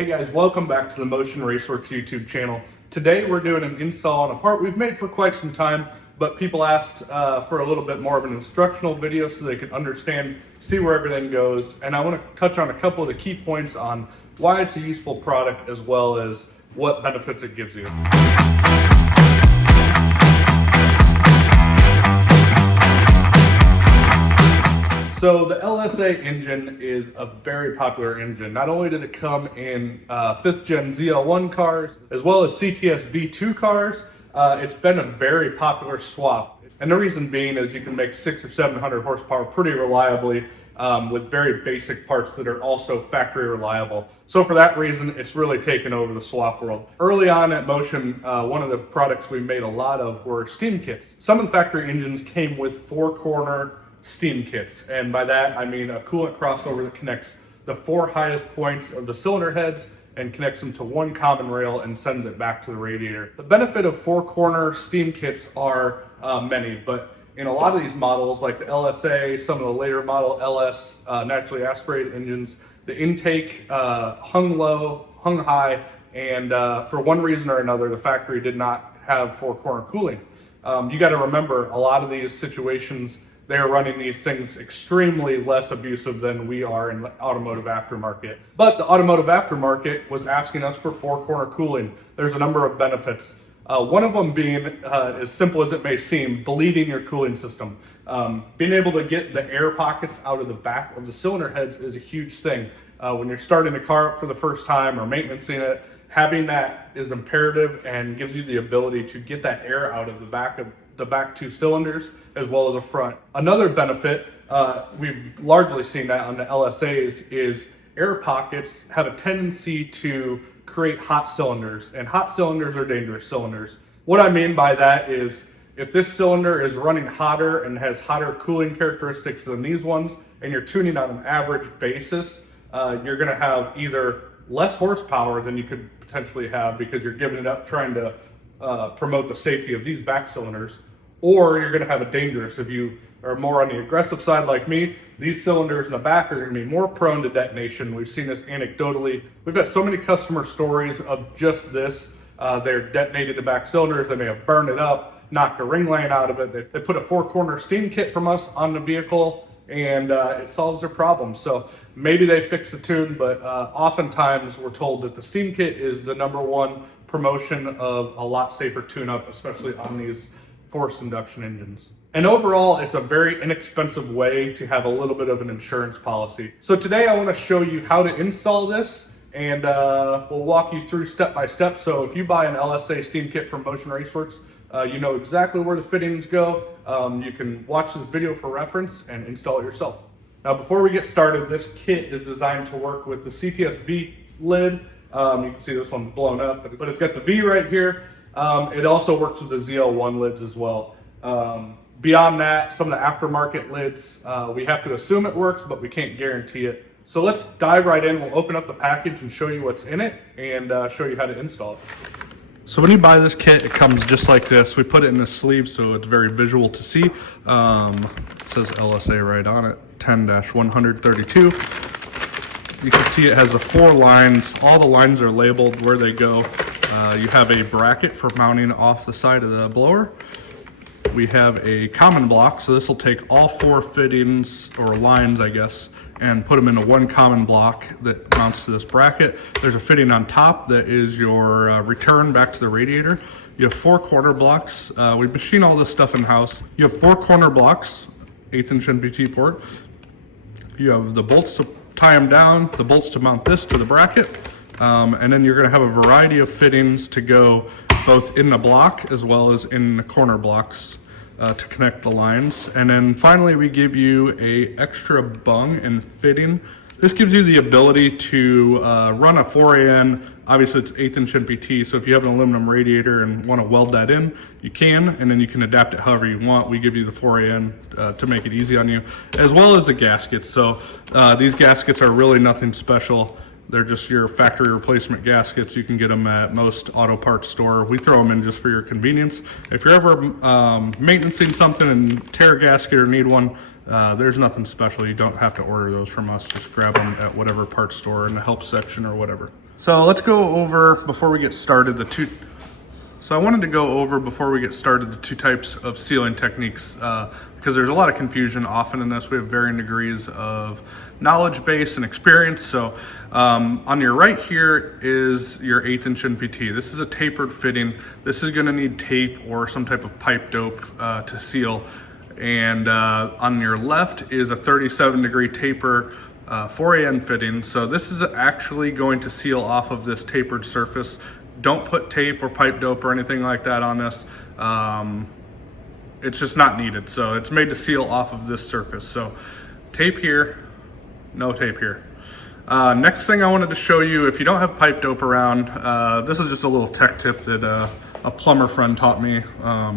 Hey guys, welcome back to the Motion Raceworks YouTube channel. Today we're doing an install on a part we've made for quite some time, but people asked for a little bit more of an instructional video so they could understand, see where everything goes. And I want to touch on a couple of the key points on why it's a useful product as well as what benefits it gives you. So the LSA engine is a very popular engine. Not only did it come in 5th gen ZL1 cars, as well as CTS V2 cars, it's been a very popular swap. And the reason being is you can make 600 or 700 horsepower pretty reliably with very basic parts that are also factory reliable. So for that reason, it's really taken over the swap world. Early on at Motion, one of the products we made a lot of were steam kits. Some of the factory engines came with 4-corner steam kits, and by that I mean a coolant crossover that connects the 4 highest points of the cylinder heads and connects them to one common rail and sends it back to the radiator. The benefit of 4-corner steam kits are many, but in a lot of these models like the LSA, some of the later model LS naturally aspirated engines, the intake hung low, hung high, and for one reason or another the factory did not have 4-corner cooling. You got to remember, a lot of these situations they are running these things extremely less abusive than we are in the automotive aftermarket. But the automotive aftermarket was asking us for 4-corner cooling. There's a number of benefits. One of them being, as simple as it may seem, bleeding your cooling system. Being able to get the air pockets out of the back of the cylinder heads is a huge thing. When you're starting a car up for the first time or maintaining it, having that is imperative and gives you the ability to get that air out of the back 2 cylinders as well as the front. Another benefit, we've largely seen that on the LSAs, is air pockets have a tendency to create hot cylinders, and hot cylinders are dangerous cylinders. What I mean by that is if this cylinder is running hotter and has hotter cooling characteristics than these ones, and you're tuning on an average basis, you're gonna have either less horsepower than you could potentially have because you're giving it up trying to promote the safety of these back cylinders, or you're going to have a dangerous. If you are more on the aggressive side like me, these cylinders in the back are going to be more prone to detonation. We've seen this anecdotally. We've got so many customer stories of just this. They're detonated the back cylinders. They may have burned it up, knocked a ring line out of it. They put a 4-corner steam kit from us on the vehicle, and it solves their problem. So maybe they fix the tune, but oftentimes we're told that the steam kit is the #1 promotion of a lot safer tune-up, especially on these forced induction engines. And overall, it's a very inexpensive way to have a little bit of an insurance policy. So today I want to show you how to install this, and we'll walk you through step by step. So if you buy an LSA steam kit from Motion Raceworks, you know exactly where the fittings go. You can watch this video for reference and install it yourself. Now before we get started, this kit is designed to work with the CTS V lid. You can see this one's blown up, but it's got the V right here. It also works with the ZL1 lids as well. Beyond that, some of the aftermarket lids, we have to assume it works, but we can't guarantee it. So let's dive right in. We'll open up the package and show you what's in it and show you how to install it. So when you buy this kit, it comes just like this. We put it in the sleeve so it's very visual to see. It says LSA right on it, 10-132. You can see it has the 4 lines. All the lines are labeled where they go. You have a bracket for mounting off the side of the blower. We have a common block, so this will take all 4 fittings, or lines I guess, and put them into one common block that mounts to this bracket. There's a fitting on top that is your return back to the radiator. You have 4 corner blocks. We machine all this stuff in-house. You have 4 corner blocks, 1/8" NPT port. You have the bolts to tie them down, the bolts to mount this to the bracket, and then you're going to have a variety of fittings to go both in the block as well as in the corner blocks to connect the lines. And then finally we give you a extra bung and fitting. This gives you the ability to run a 4AN. Obviously it's 1/8" NPT, so if you have an aluminum radiator and want to weld that in, you can, and then you can adapt it however you want. We give you the 4AN to make it easy on you, as well as the gaskets. So these gaskets are really nothing special. They're just your factory replacement gaskets. You can get them at most auto parts store. We throw them in just for your convenience. If you're ever maintaining something and tear a gasket or need one, there's nothing special. You don't have to order those from us. Just grab them at whatever parts store in the help section or whatever. So let's go over, before we get started, the two. So I wanted to go over, before we get started, the two types of sealing techniques, because there's a lot of confusion often in this. We have varying degrees of knowledge base and experience. So on your right here is your 1/8 inch NPT. This is a tapered fitting. This is gonna need tape or some type of pipe dope to seal. And on your left is a 37-degree taper 4AN fitting. So this is actually going to seal off of this tapered surface. Don't put tape or pipe dope or anything like that on this. It's just not needed. So it's made to seal off of this surface. So tape here, no tape here. Next thing I wanted to show you, if you don't have pipe dope around, this is just a little tech tip that a plumber friend taught me. I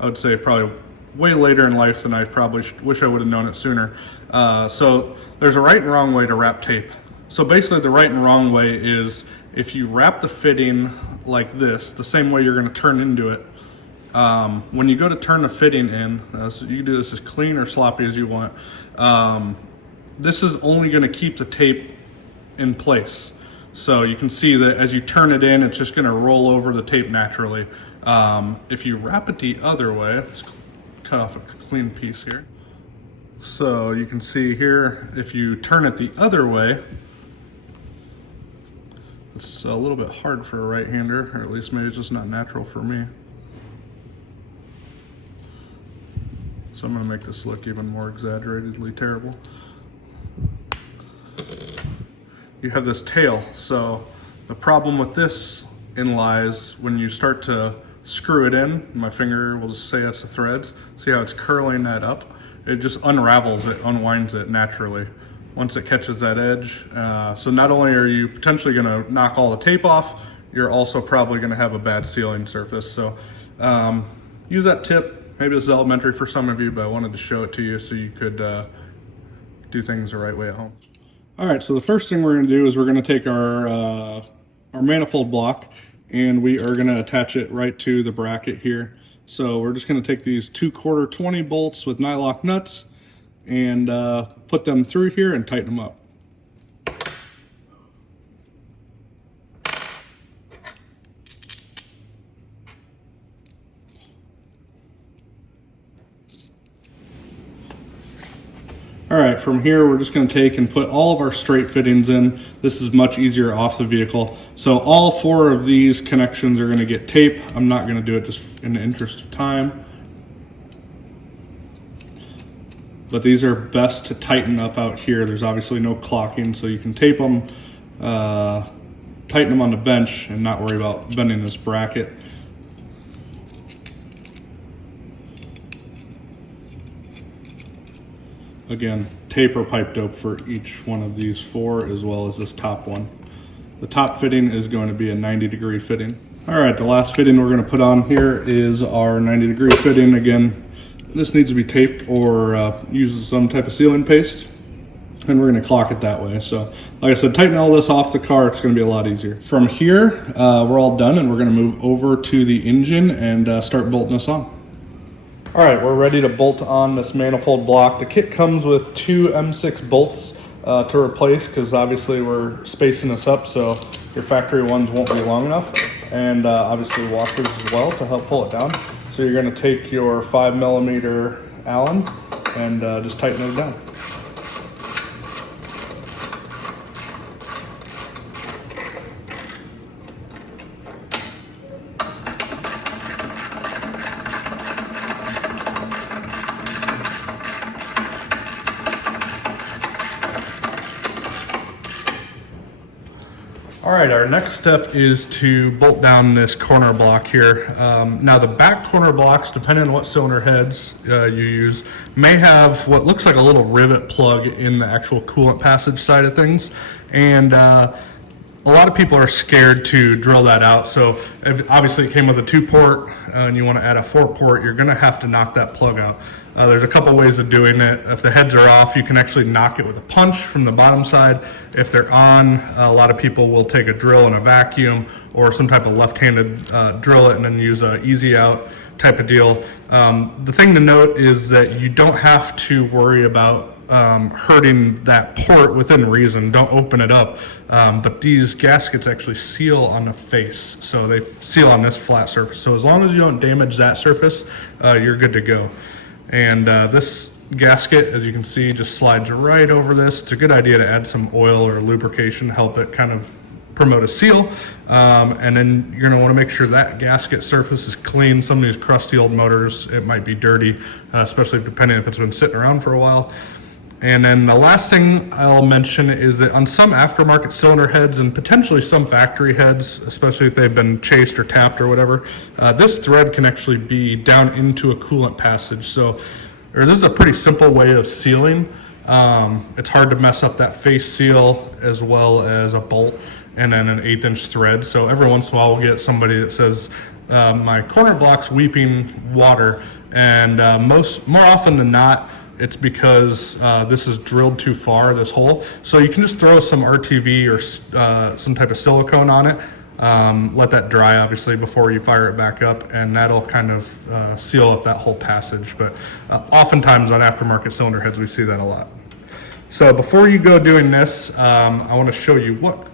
would say probably way later in life than I probably wish I would have known it sooner. So there's a right and wrong way to wrap tape. So basically the right and wrong way is if you wrap the fitting like this, the same way you're going to turn into it, when you go to turn the fitting in, so you can do this as clean or sloppy as you want, this is only going to keep the tape in place. So you can see that as you turn it in, it's just going to roll over the tape naturally. If you wrap it the other way, let's cut off a clean piece here. So you can see here, if you turn it the other way, it's a little bit hard for a right-hander, or at least maybe it's just not natural for me. So I'm gonna make this look even more exaggeratedly terrible. You have this tail, so the problem with this lies when you start to screw it in. My finger will just say that's the threads. See how it's curling that up? It just unravels it, unwinds it naturally once it catches that edge. So not only are you potentially gonna knock all the tape off, you're also probably gonna have a bad sealing surface. So use that tip. Maybe this is elementary for some of you, but I wanted to show it to you so you could do things the right way at home. All right, so the first thing we're gonna do is we're gonna take our manifold block and we are gonna attach it right to the bracket here. So we're just gonna take these 2/4 20 bolts with nylock nuts and put them through here and tighten them up. All right, from here we're just going to take and put all of our straight fittings in. This is much easier off the vehicle. So all 4 of these connections are going to get tape. I'm not going to do it just in the interest of time. But these are best to tighten up out here. There's obviously no clocking, so you can tape them, tighten them on the bench and not worry about bending this bracket. Again, tape or pipe dope for each one of these 4, as well as this top one. The top fitting is going to be a 90-degree fitting. All right, the last fitting we're going to put on here is our 90-degree fitting. Again, this needs to be taped or use some type of sealing paste, and we're going to clock it that way. So, like I said, tighten all this off the car. It's going to be a lot easier. From here, we're all done, and we're going to move over to the engine and start bolting this on. All right, we're ready to bolt on this manifold block. The kit comes with 2 M6 bolts to replace because obviously we're spacing this up, so your factory ones won't be long enough, and obviously washers as well to help pull it down. So you're going to take your 5mm Allen and just tighten it down. All right, our next step is to bolt down this corner block here. Now the back corner blocks, depending on what cylinder heads you use, may have what looks like a little rivet plug in the actual coolant passage side of things. And a lot of people are scared to drill that out. So if obviously it came with a 2-port and you want to add a 4-port, you're gonna have to knock that plug out. There's a couple ways of doing it. If the heads are off, you can actually knock it with a punch from the bottom side. If they're on, a lot of people will take a drill and a vacuum or some type of left-handed drill it and then use a easy out type of deal. The thing to note is that you don't have to worry about hurting that port within reason. Don't open it up. But these gaskets actually seal on the face, so they seal on this flat surface. So as long as you don't damage that surface, you're good to go. And this gasket, as you can see, just slides right over this. It's a good idea to add some oil or lubrication, help it kind of promote a seal. And then you're gonna wanna make sure that gasket surface is clean. Some of these crusty old motors, it might be dirty, especially depending if it's been sitting around for a while. And then the last thing I'll mention is that on some aftermarket cylinder heads and potentially some factory heads, especially if they've been chased or tapped or whatever, this thread can actually be down into a coolant passage. This is a pretty simple way of sealing. It's hard to mess up that face seal as well as a bolt and then an 1/8 inch thread. So every once in a while we'll get somebody that says, my corner block's weeping water. And more often than not, it's because this is drilled too far, this hole. So you can just throw some RTV or some type of silicone on it. Let that dry, obviously, before you fire it back up, and that'll kind of seal up that whole passage. But oftentimes on aftermarket cylinder heads, we see that a lot. So before you go doing this, I want to show you what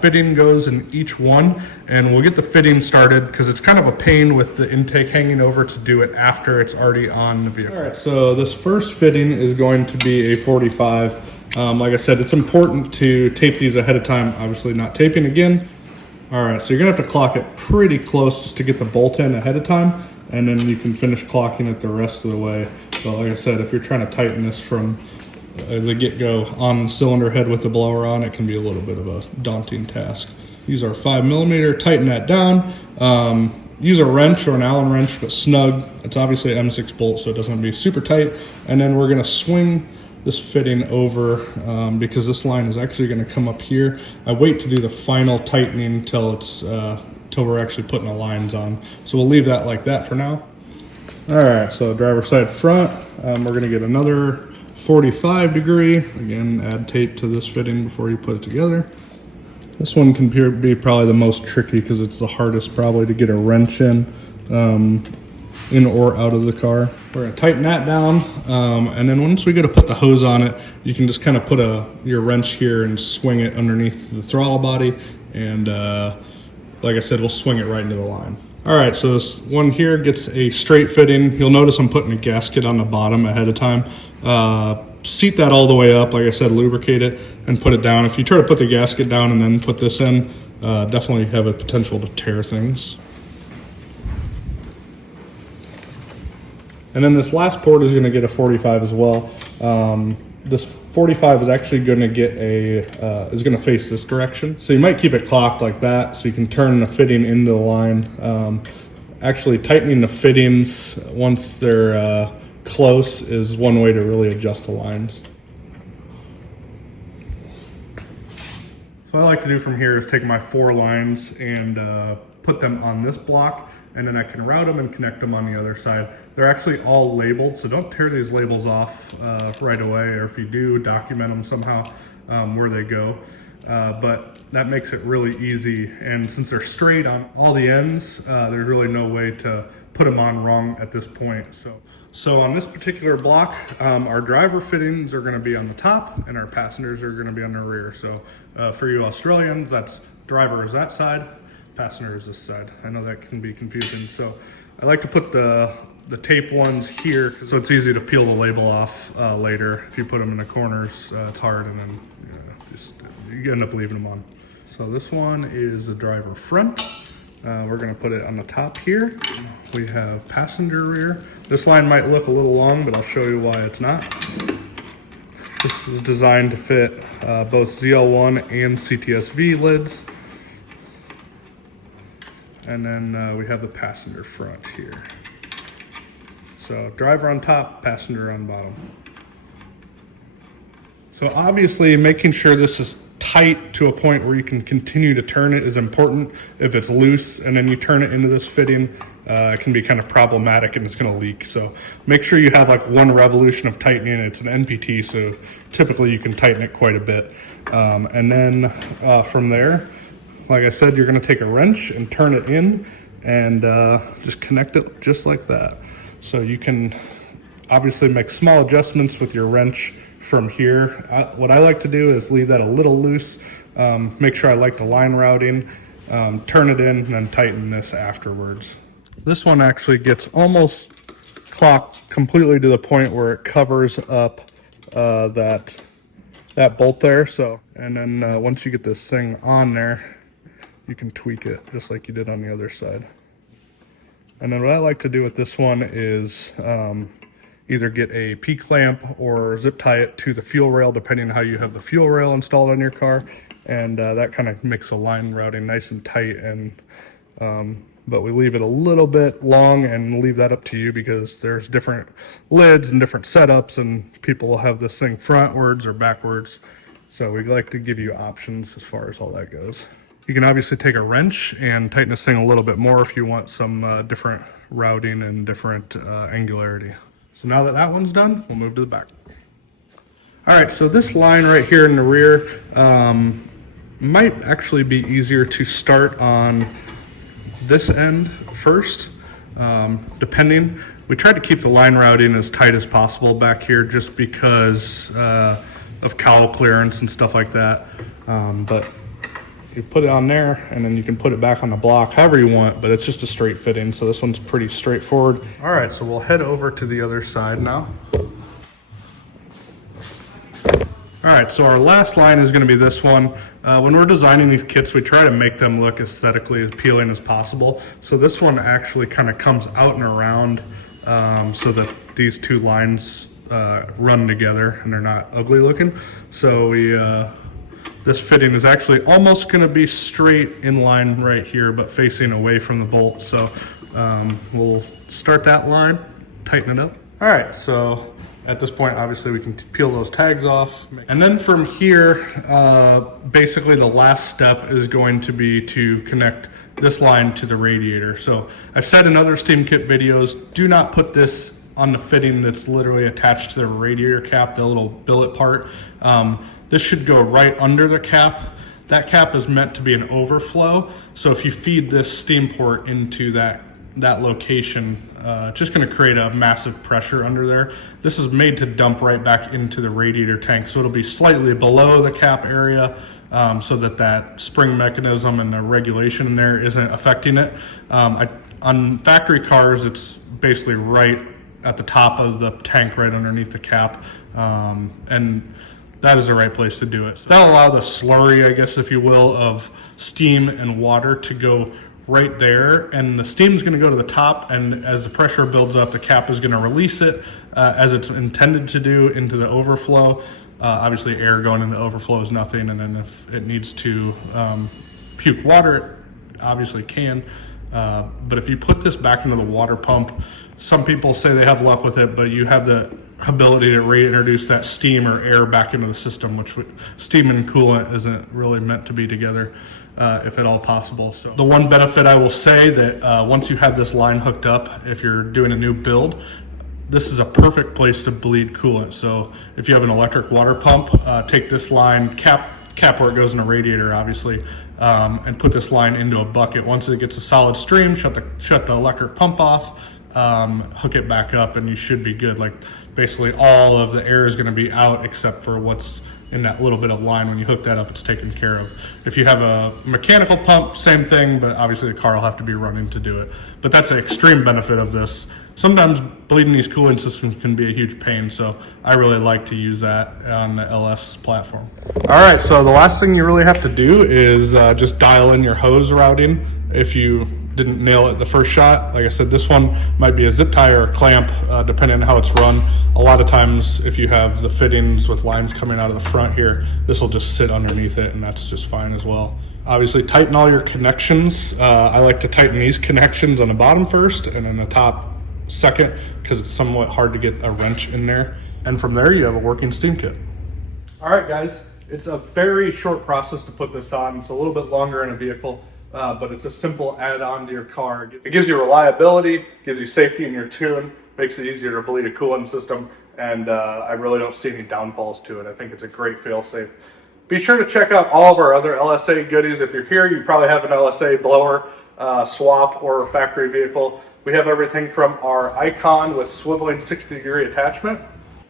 fitting goes in each one, and we'll get the fitting started because it's kind of a pain with the intake hanging over to do it after it's already on the vehicle. All right, so this first fitting is going to be a 45. Like I said, it's important to tape these ahead of time, obviously not taping again. All right, so you're gonna have to clock it pretty close to get the bolt in ahead of time, and then you can finish clocking it the rest of the way. So like I said, if you're trying to tighten this from the get-go on the cylinder head with the blower on, it can be a little bit of a daunting task. Use our 5mm, tighten that down. Use a wrench or an Allen wrench, but snug. It's obviously an M6 bolt, so it doesn't be super tight. And then we're gonna swing this fitting over because this line is actually gonna come up here. I wait to do the final tightening till we're actually putting the lines on. So we'll leave that like that for now. All right, so driver's side front, we're gonna get another 45 degree. Again, add tape to this fitting before you put it together. This one can be probably the most tricky because it's the hardest probably to get a wrench in or out of the car. We're gonna tighten that down, and then once we go to put the hose on it, you can just kind of put your wrench here and swing it underneath the throttle body, and like I said, we'll swing it right into the line. All right, so this one here gets a straight fitting. You'll notice I'm putting a gasket on the bottom ahead of time. Seat that all the way up, like I said, lubricate it and put it down. If you try to put the gasket down and then put this in, definitely have a potential to tear things. And then this last port is gonna get a 45 as well. This 45 is actually gonna get is gonna face this direction. So you might keep it clocked like that so you can turn the fitting into the line. Actually tightening the fittings once they're close is one way to really adjust the lines. So what I like to do from here is take my 4 lines and put them on this block, and then I can route them and connect them on the other side. They're actually all labeled, so don't tear these labels off right away, or if you do, document them somehow where they go. But that makes it really easy, and since they're straight on all the ends, there's really no way to put them on wrong at this point. So on this particular block, our driver fittings are gonna be on the top and our passengers are gonna be on the rear. So for you Australians, that's driver is that side, passenger is this side. I know that can be confusing. So I like to put the tape ones here so it's easy to peel the label off later. If you put them in the corners, it's hard, and then you end up leaving them on. So this one is the driver front. We're gonna put it on the top here. We have passenger rear. This line might look a little long, but I'll show you why it's not. This is designed to fit both ZL1 and CTS-V lids. And then we have the passenger front here. So driver on top, passenger on bottom. So obviously making sure this is tight to a point where you can continue to turn it is important. If it's loose and then you turn it into this fitting, it can be kind of problematic and it's gonna leak. So make sure you have like 1 revolution of tightening. It's an NPT, so typically you can tighten it quite a bit. And then from there, like I said, you're gonna take a wrench and turn it in and just connect it just like that. So you can obviously make small adjustments with your wrench from here. What I like to do is leave that a little loose, make sure I like the line routing, turn it in, and then tighten this afterwards. This one actually gets almost clocked completely to the point where it covers up that bolt there. So, and then once you get this thing on there, you can tweak it just like you did on the other side. And then what I like to do with this one is either get a P-clamp or zip tie it to the fuel rail, depending on how you have the fuel rail installed on your car. And that kind of makes the line routing nice and tight. And but we leave it a little bit long and leave that up to you, because there's different lids and different setups, and people will have this thing frontwards or backwards. So we like to give you options as far as all that goes. You can obviously take a wrench and tighten this thing a little bit more if you want some different routing and different angularity. So now that that one's done, we'll move to the back. All right, so this line right here in the rear might actually be easier to start on this end first, depending. We tried to keep the line routing as tight as possible back here just because of cowl clearance and stuff like that. But you put it on there and then you can put it back on the block however you want, but it's just a straight fitting, so this one's pretty straightforward. All right, so we'll head over to the other side now. All right, so our last line is going to be this one. When we're designing these kits, we try to make them look aesthetically appealing as possible. So this one actually kind of comes out and around so that these two lines run together and they're not ugly looking. So we this fitting is actually almost going to be straight in line right here, but facing away from the bolt. So we'll start that line, tighten it up. All right, so at this point, obviously, we can peel those tags off. And then from here, basically the last step is going to be to connect this line to the radiator. So I've said in other steam kit videos, do not put this on the fitting that's literally attached to the radiator cap, the little billet part. This should go right under the cap. That cap is meant to be an overflow. So if you feed this steam port into that location, it's just going to create a massive pressure under there. This is made to dump right back into the radiator tank, so it'll be slightly below the cap area, so that spring mechanism and the regulation in there isn't affecting it. On factory cars, it's basically right at the top of the tank, right underneath the cap, and that is the right place to do it. So that'll allow the slurry, I guess if you will, of steam and water to go right there, and the steam is going to go to the top, and as the pressure builds up, the cap is going to release it as it's intended to do into the overflow. Obviously air going in the overflow is nothing, and then if it needs to puke water, it obviously can. But if you put this back into the water pump, some people say they have luck with it, but you have the ability to reintroduce that steam or air back into the system, which steam and coolant isn't really meant to be together, if at all possible. So the one benefit I will say that once you have this line hooked up, if you're doing a new build, this is a perfect place to bleed coolant. So if you have an electric water pump, take this line, cap where it goes in a radiator, obviously, and put this line into a bucket. Once it gets a solid stream, shut the electric pump off, hook it back up, and you should be good. Like basically all of the air is going to be out except for what's in that little bit of line. When you hook that up, it's taken care of. If you have a mechanical pump, same thing, but obviously the car will have to be running to do it. But that's an extreme benefit of this. Sometimes bleeding these cooling systems can be a huge pain, so I really like to use that on the LS platform. All right, so the last thing you really have to do is just dial in your hose routing. If you didn't nail it the first shot, like I said, this one might be a zip tie or a clamp, depending on how it's run. A lot of times if you have the fittings with lines coming out of the front here, this will just sit underneath it, and that's just fine as well. Obviously tighten all your connections. I like to tighten these connections on the bottom first and then the top second, because it's somewhat hard to get a wrench in there. And from there you have a working steam kit. All right guys, it's a very short process to put this on. It's a little bit longer in a vehicle, but it's a simple add-on to your car. It gives you reliability, gives you safety in your tune, makes it easier to bleed a coolant system, and I really don't see any downfalls to it. I think it's a great fail-safe. Be sure to check out all of our other LSA goodies. If you're here, you probably have an LSA blower. swap or factory vehicle. We have everything from our Icon with swiveling 60-degree attachment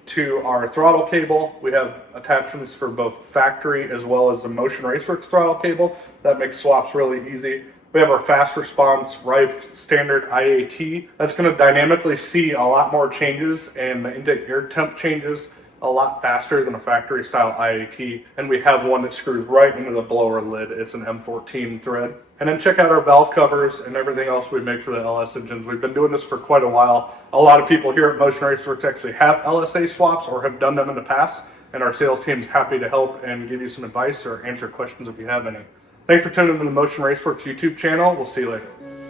to our throttle cable. We have attachments for both factory as well as the Motion Raceworks throttle cable. That makes swaps really easy. We have our fast response Rife standard IAT. That's going to dynamically see a lot more changes, and the intake air temp changes a lot faster than a factory style IAT. And we have one that screws right into the blower lid. It's an M14 thread. And then check out our valve covers and everything else we make for the LS engines. We've been doing this for quite a while. A lot of people here at Motion Raceworks actually have LSA swaps or have done them in the past, and our sales team is happy to help and give you some advice or answer questions if you have any. Thanks for tuning in to the Motion Raceworks YouTube channel. We'll see you later.